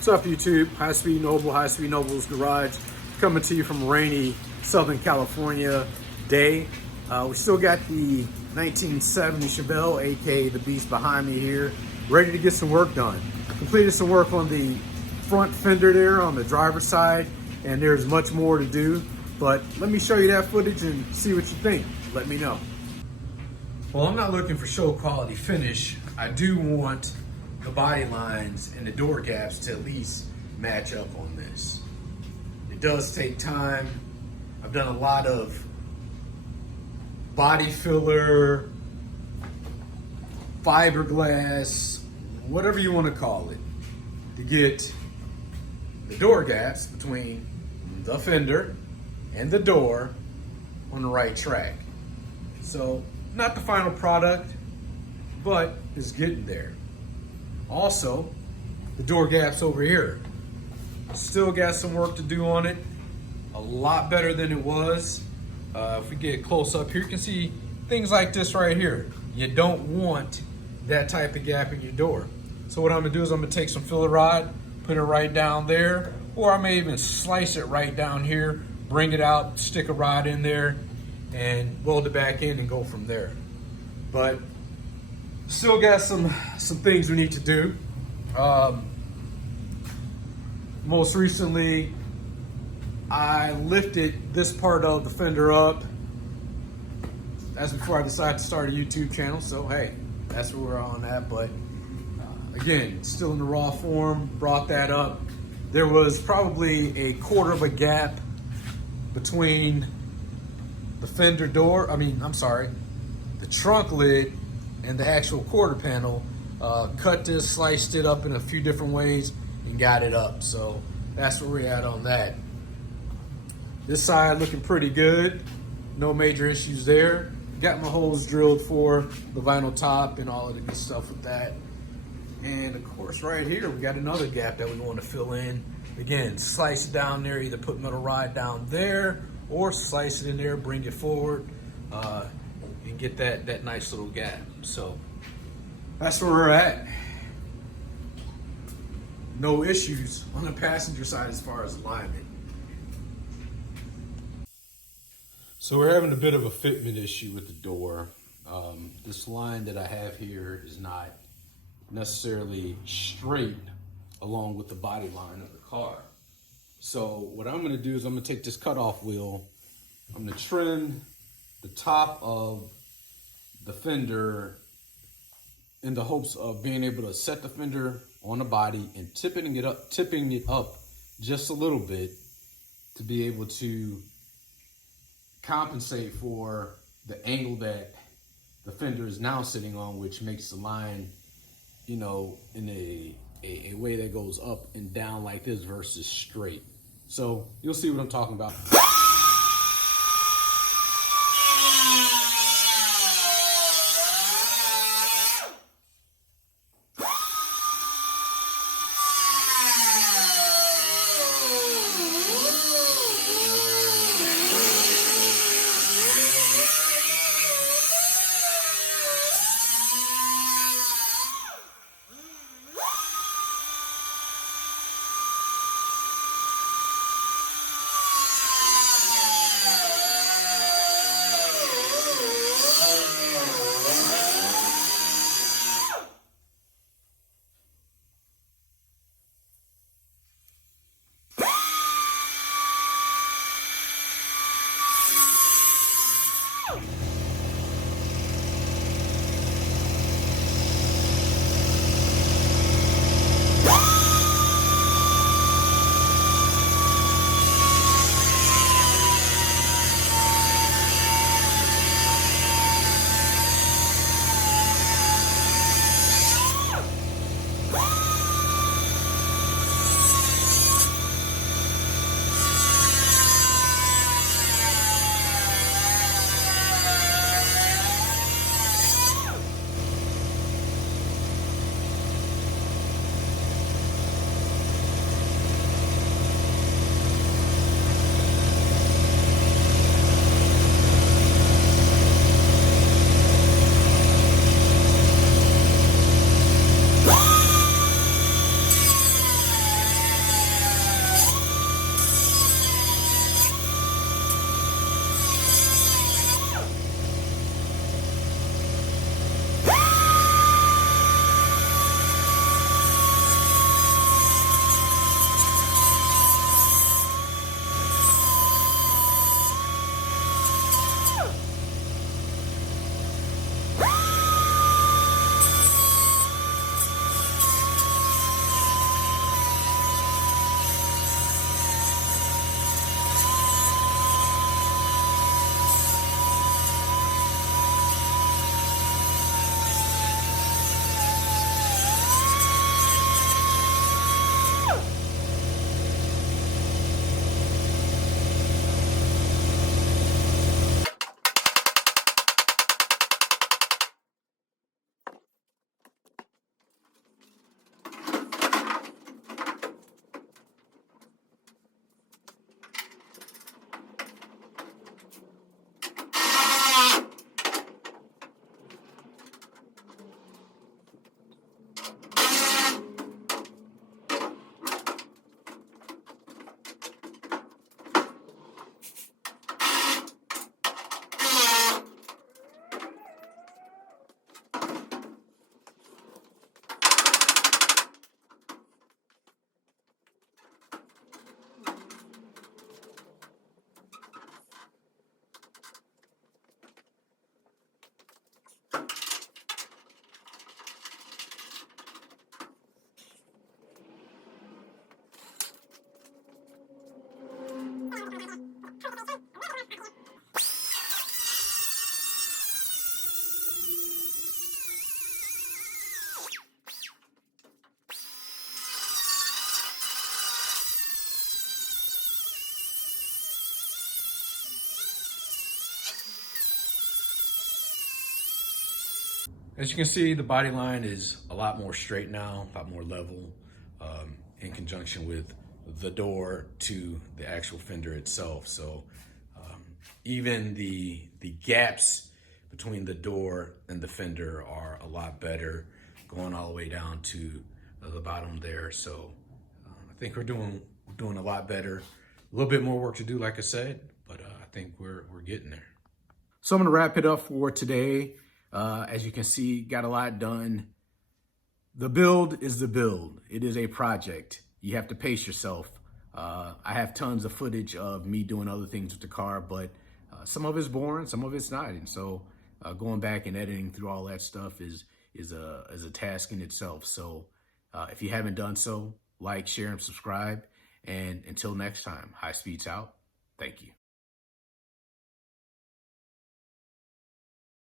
What's up, YouTube? High Speed Noble's Garage, coming to you from rainy Southern California day. We still got the 1970 Chevelle, aka the beast behind me here, ready to get some work done. Completed some work on the front fender there on the driver's side, and there's much more to do. But let me show you that footage and see what you think. Let me know. Well, I'm not looking for show quality finish. I do want the body lines and the door gaps to at least match up on this. It does take time. I've done a lot of body filler, fiberglass, whatever you want to call it, to get the door gaps between the fender and the door on the right track. So, not the final product, but it's getting there. Also, the door gaps over here. Still got some work to do on it. A lot better than it was. If we get close up here, you can see things like this right here. You don't want that type of gap in your door. So what I'm gonna do is I'm gonna take some filler rod, put it right down there, or I may even slice it right down here, bring it out, stick a rod in there, and weld it back in and go from there. But still got some things we need to do. Most recently, I lifted this part of the fender up. That's before I decided to start a YouTube channel, so hey, that's where we're on at. But again, still in the raw form, brought that up. There was probably a quarter of a gap between the fender door, the trunk lid and the actual quarter panel. Cut this, sliced it up in a few different ways and got it up. So that's where we're at on that. This side looking pretty good. No major issues there. Got my holes drilled for the vinyl top and all of the good stuff with that. And of course right here, we got another gap that we want to fill in. Again, slice it down there, either put metal rod down there or slice it in there, bring it forward, and get that nice little gap. So that's where we're at. No issues on the passenger side as far as alignment. So we're having a bit of a fitment issue with the door. This line that I have here is not necessarily straight along with the body line of the car. So what I'm gonna do is I'm gonna take this cutoff wheel, I'm gonna trim the top of the fender in the hopes of being able to set the fender on the body and tipping it up just a little bit to be able to compensate for the angle that the fender is now sitting on, which makes the line, you know, in a way that goes up and down like this versus straight. So you'll see what I'm talking about. As you can see, the body line is a lot more straight now, a lot more level, in conjunction with the door to the actual fender itself. So even the gaps between the door and the fender are a lot better, going all the way down to the bottom there. So I think we're doing a lot better. A little bit more work to do, like I said, but I think we're getting there. So I'm gonna wrap it up for today. As you can see, got a lot done. The build is the build. It is a project. You have to pace yourself. I have tons of footage of me doing other things with the car, but some of it's boring, some of it's not. And so going back and editing through all that stuff is a task in itself. So if you haven't done so, like, share, and subscribe. And until next time, High Speeds out. Thank you.